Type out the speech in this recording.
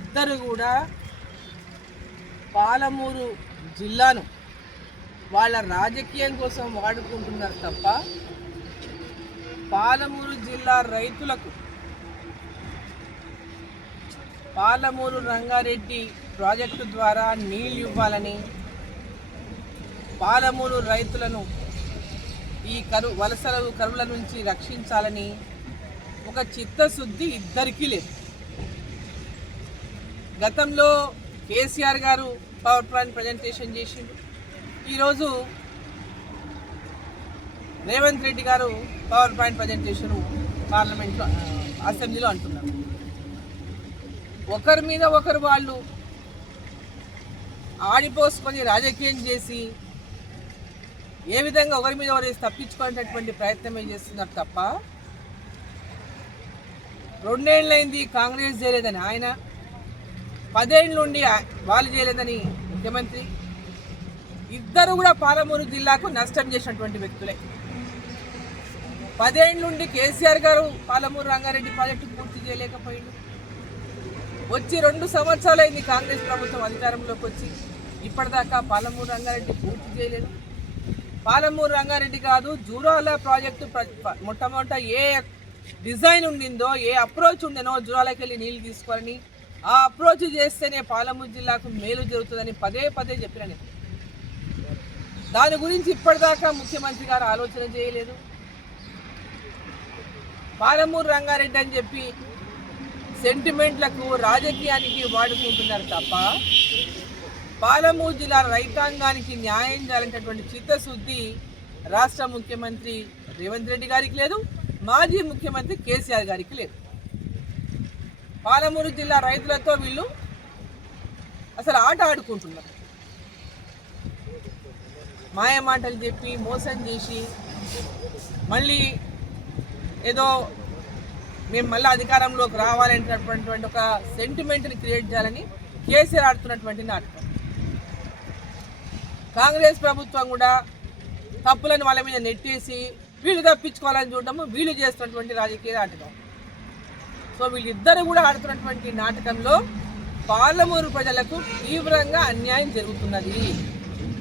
వీళ్ళిద్దరు కూడా పాలమూరు జిల్లాను వాళ్ళ రాజకీయం కోసం వాడుకుంటున్నారు తప్ప పాలమూరు జిల్లా రైతులకు పాలమూరు రంగారెడ్డి ప్రాజెక్టు ద్వారా నీళ్లు ఇవ్వాలని, పాలమూరు రైతులను ఈ కరువుల నుంచి రక్షించాలని ఒక చిత్తశుద్ధి ఇద్దరికీ లేదు. గతంలో కేసీఆర్ గారు పవర్ ప్లాంట్ ప్రజెంటేషన్ చేసిండు, ఈరోజు రేవంత్ రెడ్డి గారు పవర్ పాయింట్ ప్రజెంటేషన్ పార్లమెంట్లో అసెంబ్లీలో అంటున్నారు. ఒకరి మీద ఒకరు వాళ్ళు ఆడిపోసుకొని రాజకీయం చేసి ఏ విధంగా ఒకరి మీద ఒకరు తప్పించుకునేటటువంటి ప్రయత్నమే చేస్తున్నారు తప్ప 2 ఏళ్ళైంది కాంగ్రెస్ చేయలేదని ఆయన, 10 ఏళ్ళ నుండి వాళ్ళు చేయలేదని ముఖ్యమంత్రి, ఇద్దరు కూడా పాలమూరు జిల్లాకు నష్టం చేసినటువంటి వ్యక్తులే. 10 ఏళ్ళ నుండి కేసీఆర్ గారు పాలమూరు రంగారెడ్డి ప్రాజెక్టు పూర్తి చేయలేకపోయిండు. వచ్చి 2 సంవత్సరాలు అయింది కాంగ్రెస్ ప్రభుత్వం అధికారంలోకి వచ్చి, ఇప్పటిదాకా పాలమూరు రంగారెడ్డి పూర్తి చేయలేదు. పాలమూరు రంగారెడ్డి కాదు, జూరాల ప్రాజెక్టు మొట్టమొదట ఏ డిజైన్ ఉండిందో, ఏ అప్రోచ్ ఉండేనో జూరాలకి వెళ్ళి నీళ్ళు తీసుకోవాలని, ఆ అప్రోచ్ చేస్తేనే పాలమూరు జిల్లాకు మేలు జరుగుతుందని పదే పదే చెప్పిన నేను. దాని గురించి ఇప్పటిదాకా ముఖ్యమంత్రి గారు ఆలోచన చేయలేదు. పాలమూరు రంగారెడ్డి అని చెప్పి సెంటిమెంట్లకు రాజకీయానికి వాడుకుంటున్నారు తప్ప పాలమూరు జిల్లా రైతాంగానికి న్యాయం చేయాలనేటటువంటి చిత్తశుద్ధి రాష్ట్ర ముఖ్యమంత్రి రేవంత్ రెడ్డి గారికి లేదు, మాజీ ముఖ్యమంత్రి కేసీఆర్ గారికి లేదు. పాలమూరు జిల్లా రైతులతో వీళ్ళు అసలు ఆట ఆడుకుంటున్నారు. మాయ మాటలు చెప్పి మోసం చేసి మళ్ళీ ఏదో మేము మళ్ళీ అధికారంలోకి రావాలనేటటువంటి ఒక సెంటిమెంట్ని క్రియేట్ చేయాలని కేసీఆర్ ఆడుతున్నటువంటి నాటకం. కాంగ్రెస్ ప్రభుత్వం కూడా తప్పులను వాళ్ళ మీద నెట్టేసి వీళ్ళు తప్పించుకోవాలని చూడటము వీళ్ళు చేస్తున్నటువంటి రాజకీయ నాటకం. సో వీళ్ళిద్దరు కూడా ఆడుతున్నటువంటి నాటకంలో పాలమూరు ప్రజలకు తీవ్రంగా అన్యాయం జరుగుతున్నది.